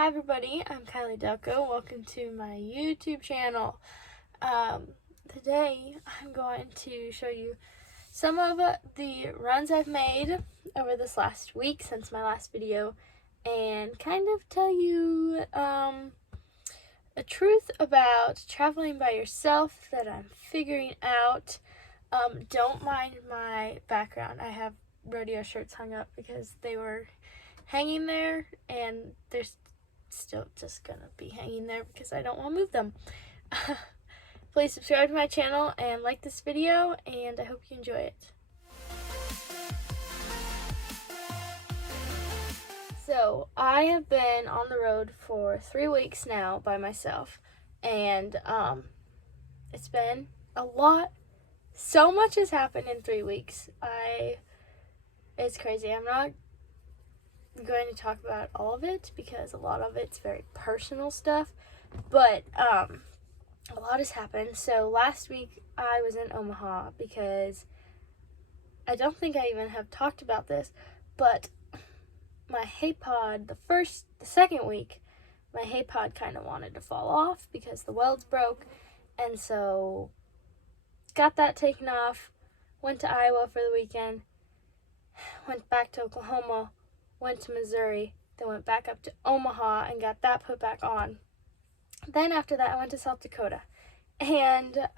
Hi everybody, I'm Kylie Dalchow. Welcome to my YouTube channel. Today I'm going to show you some of the runs I've made over this last week since my last video and kind of tell you a truth about traveling by yourself that I'm figuring out. Don't mind my background. I have rodeo shirts hung up because they were hanging there and they're still just gonna be hanging there because I don't want to move them. Please subscribe to my channel and like this video, and I hope you enjoy it. So I have been on the road for 3 weeks now by myself, and it's been a lot. So much has happened in 3 weeks. It's crazy. I'm not going to talk about all of it because a lot of it's very personal stuff, but a lot has happened. So last week I was in Omaha because I don't think I even have talked about this, but my hay pod, the second week, my hay pod kind of wanted to fall off because the welds broke, and so got that taken off, went to Iowa for the weekend, went back to Oklahoma, went to Missouri, then went back up to Omaha and got that put back on. Then after that I went to South Dakota, and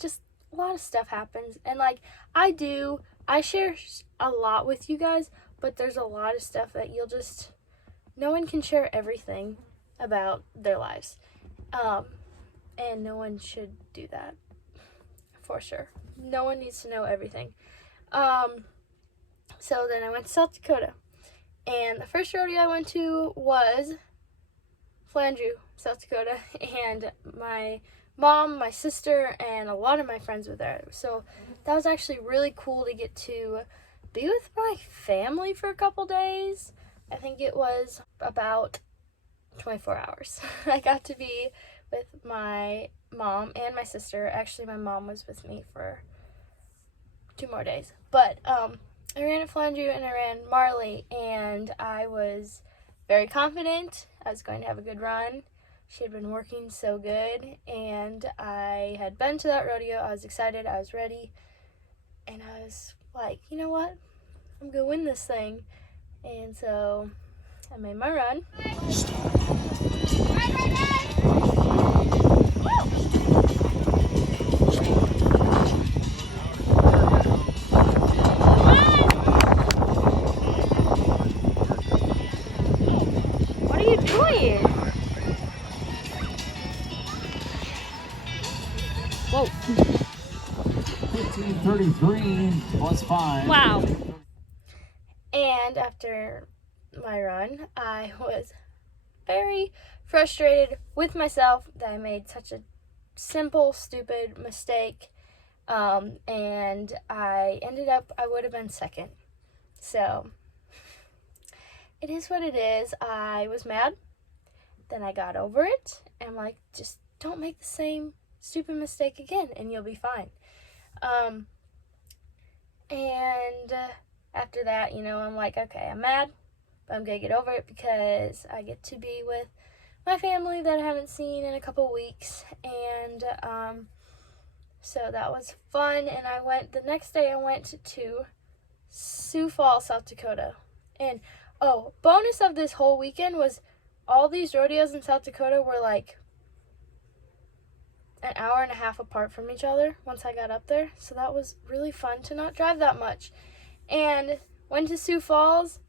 just a lot of stuff happens, and like I share a lot with you guys, but there's a lot of stuff that no one can share everything about their lives, and no one should do that, for sure. No one needs to know everything. So then I went to South Dakota, and the first rodeo I went to was Flandrue, South Dakota, and my mom, my sister, and a lot of my friends were there. So that was actually really cool to get to be with my family for a couple days. I think it was about 24 hours. I got to be with my mom and my sister. Actually, my mom was with me for 2 more days. But I ran at Flandrue and I ran Marley, and I was very confident I was going to have a good run. She had been working so good, and I had been to that rodeo. I was excited, I was ready, and I was like, you know what? I'm going to win this thing. And so I made my run. What are you doing? Whoa. 15:33 plus 5. Wow. And after my run, I was very frustrated with myself that I made such a simple, stupid mistake. And I would have been second. So it is what it is. I was mad. Then I got over it. And I'm like, just don't make the same stupid mistake again and you'll be fine. And after that, I'm like, okay, I'm mad, but I'm going to get over it because I get to be with my family that I haven't seen in a couple weeks. And so that was fun. And the next day I went to Sioux Falls, South Dakota. And bonus of this whole weekend was all these rodeos in South Dakota were like an hour and a half apart from each other once I got up there. So that was really fun to not drive that much. And went to Sioux Falls,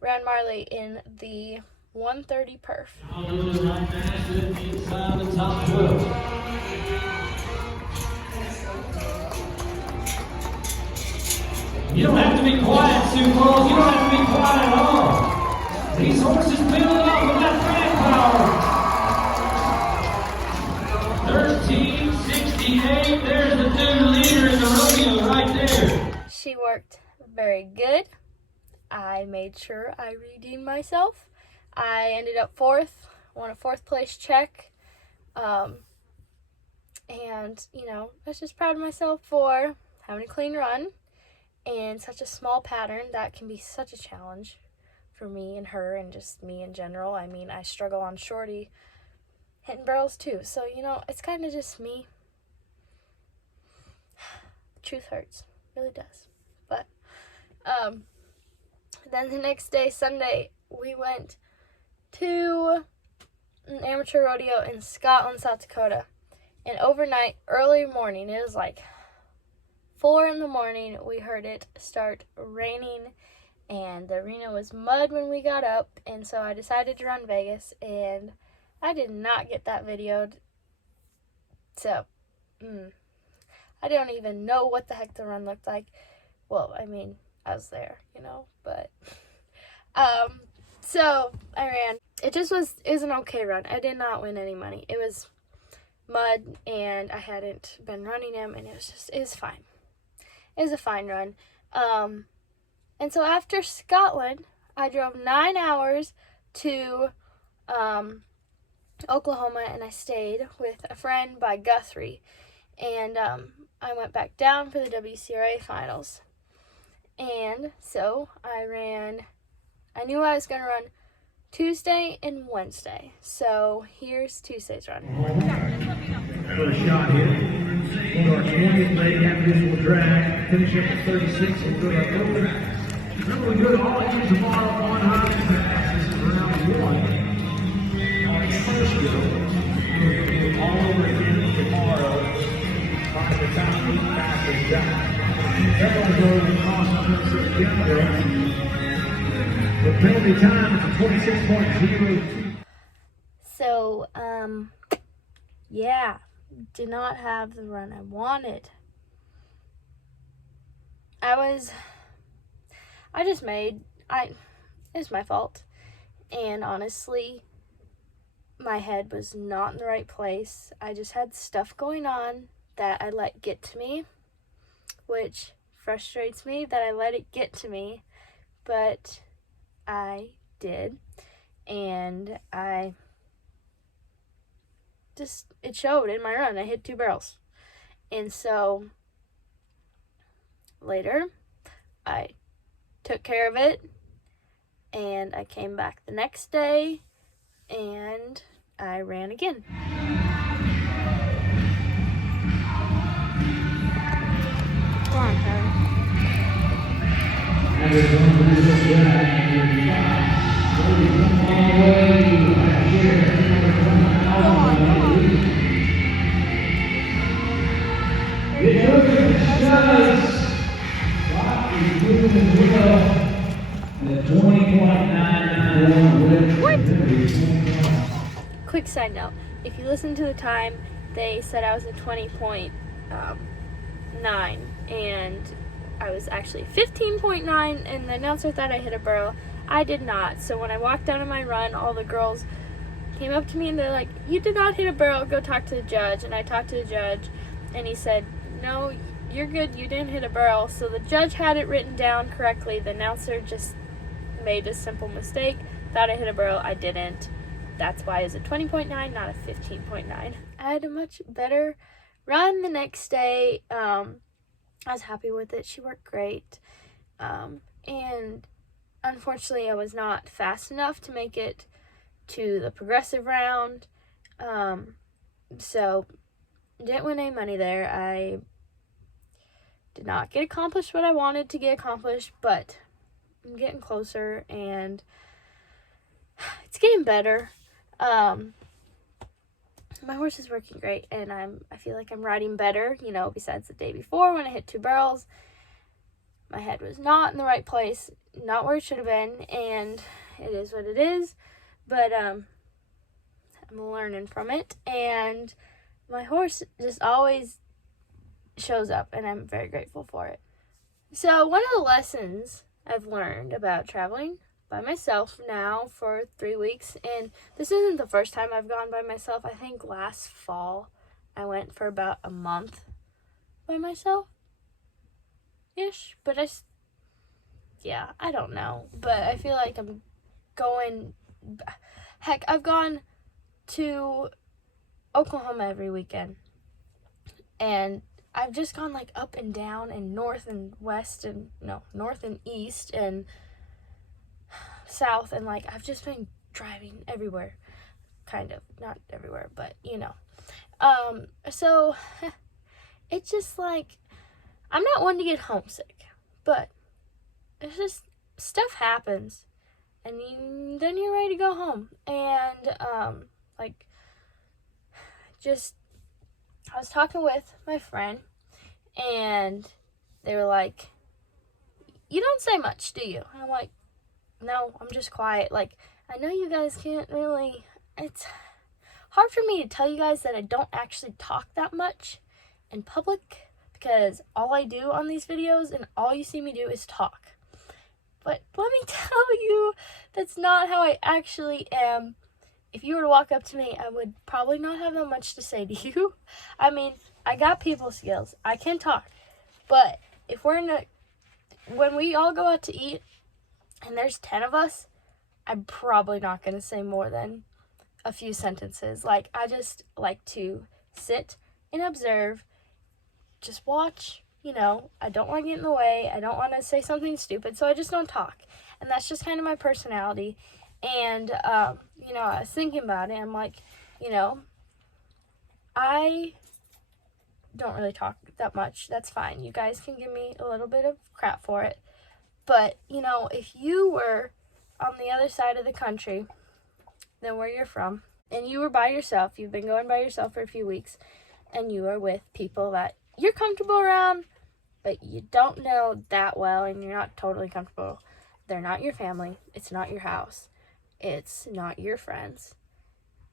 ran Marley in the 1:30 perf. You don't have to be quiet, Sioux Falls. You don't have to be quiet at all. These horses build off of that drag power. 13:68. There's the new leader in the rodeo right there. She worked very good. I made sure I redeemed myself. I ended up fourth, won a 4th place check. And, I was just proud of myself for having a clean run in such a small pattern that can be such a challenge for me and her and just me in general. I mean, I struggle on shorty hitting barrels too. So, you know, it's kind of just me. The truth hurts. It really does. But, then the next day, Sunday, we went to an amateur rodeo in Scotland, South Dakota. And overnight, early morning, it was like 4 in the morning, we heard it start raining, and the arena was mud when we got up, and so I decided to run Vegas, and I did not get that videoed. So, I don't even know what the heck the run looked like. Well, I mean, I was there, you know, but, so I ran. It was an okay run. I did not win any money. It was mud, and I hadn't been running him, and it was fine. It was a fine run. And so after Scotland, I drove 9 hours to, Oklahoma, and I stayed with a friend by Guthrie, and, I went back down for the WCRA finals. And so I knew I was going to run Tuesday and Wednesday. So here's Tuesday's run. First shot hit. For our 20th lady additional drag. Finish up at 36 and go to Dakota. Remember, we go to all in tomorrow on high pass. This is round 1. On its first go, we're going to do all over again tomorrow. By the time we pass the shot. Everyone's over the cost of together. The penalty time is 26.02. So, yeah, did not have the run I wanted. It was my fault. And honestly, my head was not in the right place. I just had stuff going on that I let get to me, which frustrates me that I let it get to me, but I did, and it showed in my run. I hit 2 barrels, and so later I took care of it, and I came back the next day, and I ran again. Come on, Tyler. Quick side note, if you listen to the time, they said I was a 20.9, and I was actually 15.9, and the announcer thought I hit a barrel. I did not. So when I walked out of my run, all the girls came up to me and they're like, "You did not hit a barrel, go talk to the judge." And I talked to the judge, and he said, "No, you're good, you didn't hit a barrel." So the judge had it written down correctly. The announcer just made a simple mistake, thought I hit a barrel. I didn't. That's why it was a 20.9, not a 15.9. I had a much better run the next day. I was happy with it. She worked great. And unfortunately, I was not fast enough to make it to the progressive round. So didn't win any money there. I did not get accomplished what I wanted to get accomplished, but I'm getting closer, and it's getting better. My horse is working great, and I feel like I'm riding better, you know, besides the day before when I hit 2 barrels. My head was not in the right place, not where it should have been, and it is what it is, but I'm learning from it, and my horse just always shows up, and I'm very grateful for it. So one of the lessons I've learned about traveling by myself now for 3 weeks, and this isn't the first time I've gone by myself. I think last fall I went for about a month by myself ish, but I don't know, but I feel like I'm going, heck, I've gone to Oklahoma every weekend, and I've just gone like up and down and north and west and north and east, and south, and like I've just been driving everywhere, kind of, not everywhere, but you know. So it's just like, I'm not one to get homesick, but it's just, stuff happens, and then you're ready to go home. And like, just, I was talking with my friend, and they were like, you don't say much, do you? And I'm like, no, I'm just quiet. Like, I know you guys can't really, it's hard for me to tell you guys that I don't actually talk that much in public, because all I do on these videos and all you see me do is talk. But let me tell you, that's not how I actually am. If you were to walk up to me, I would probably not have that much to say to you. I mean, I got people skills. I can talk. But if when we all go out to eat and there's 10 of us, I'm probably not going to say more than a few sentences. Like, I just like to sit and observe, just watch, you know. I don't want to get in the way. I don't want to say something stupid, so I just don't talk. And that's just kind of my personality. And, you know, I was thinking about it. I'm like, you know, I don't really talk that much. That's fine. You guys can give me a little bit of crap for it. But, you know, if you were on the other side of the country than where you're from, and you were by yourself, you've been going by yourself for a few weeks, and you are with people that you're comfortable around, but you don't know that well, and you're not totally comfortable. They're not your family. It's not your house. It's not your friends.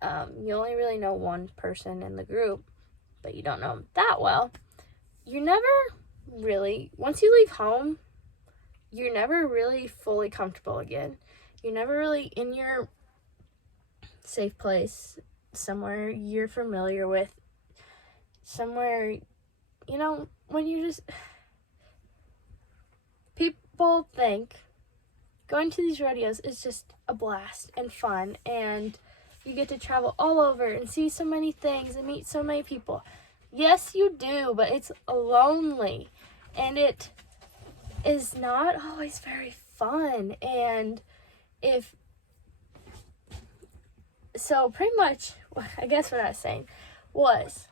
You only really know one person in the group, but you don't know them that well. You're never really, once you leave home, you're never really fully comfortable again. You're never really in your safe place, somewhere you're familiar with, somewhere, you know, when you just, people think going to these rodeos is just a blast and fun, and you get to travel all over and see so many things and meet so many people. Yes, you do, but it's lonely, and it is not always very fun. And so pretty much, I guess what I was saying was,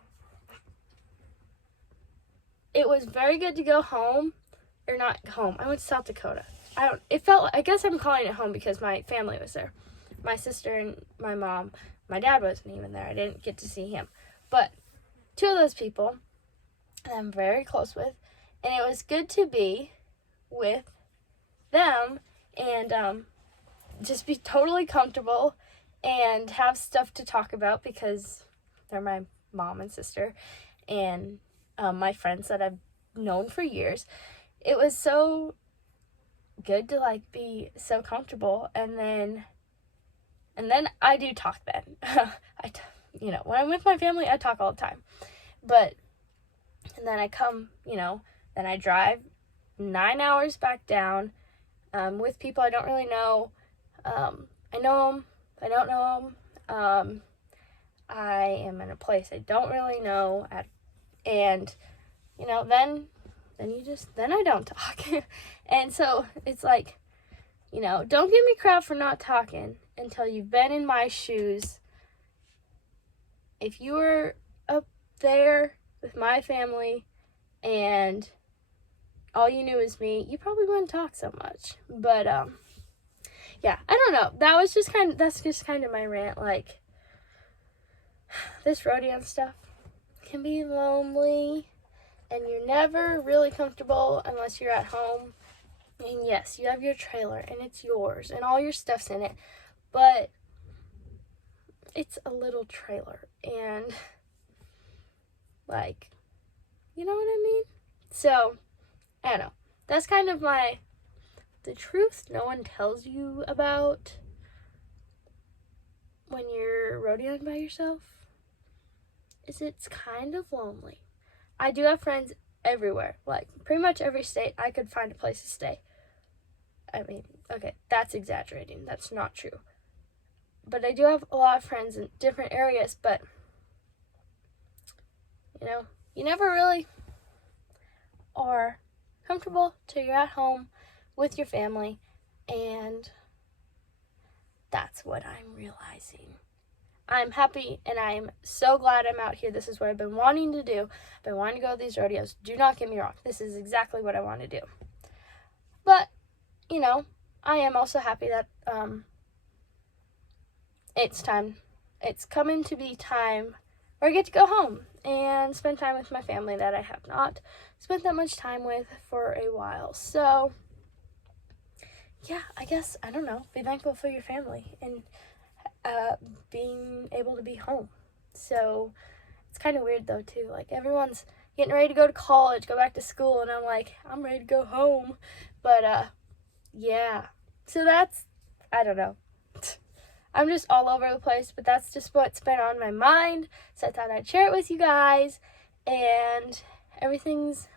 it was very good to go home, or not home. I went to South Dakota. I guess I'm calling it home because my family was there. My sister and my mom. My dad wasn't even there. I didn't get to see him. But two of those people I'm very close with, and it was good to be with them and just be totally comfortable and have stuff to talk about, because they're my mom and sister and my friends that I've known for years. It was so good to like be so comfortable, and then I do talk then. You know, when I'm with my family, I talk all the time. And then I come, you know, then I drive 9 hours back down with people I don't really know. I know them, I don't know them. I am in a place I don't really know, and, you know, then I don't talk. And so it's like, you know, don't give me crap for not talking until you've been in my shoes. If you were up there with my family and all you knew was me, you probably wouldn't talk so much. But yeah, I don't know. That's just kind of my rant. Like, this rodeo and stuff can be lonely, and you're never really comfortable unless you're at home. And yes, you have your trailer and it's yours and all your stuff's in it, but it's a little trailer, and like, you know what I mean? So, I don't know. That's kind of the truth no one tells you about when you're rodeoing by yourself, is it's kind of lonely. I do have friends everywhere. Like, pretty much every state I could find a place to stay. I mean, okay, that's exaggerating. That's not true. But I do have a lot of friends in different areas, but, you know, you never really are comfortable till you're at home with your family, and That's what I'm realizing. I'm happy and I'm so glad I'm out here. This is what I've been wanting to do. I've been wanting to go to these rodeos. Do not get me wrong. This is exactly what I want to do. But, you know, I am also happy that it's time. It's coming to be time where I get to go home and spend time with my family that I have not spent that much time with for a while. So, yeah, I guess, I don't know, be thankful for your family and being able to be home. So, it's kind of weird though, too. Like, everyone's getting ready to go to college, go back to school, and I'm like, I'm ready to go home. But, yeah. So that's, I don't know. I'm just all over the place, but that's just what's been on my mind. So I thought I'd share it with you guys. And everything's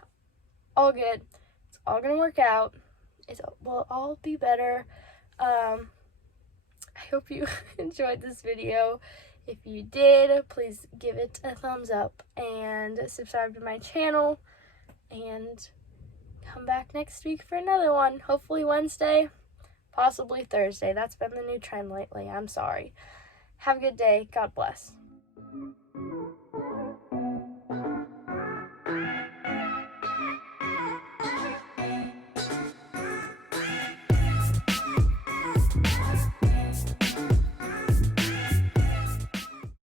all good. It's all going to work out. It will all be better. I hope you enjoyed this video. If you did, please give it a thumbs up and subscribe to my channel. And come back next week for another one. Hopefully Wednesday. Possibly Thursday. That's been the new trend lately. I'm sorry. Have a good day. God bless.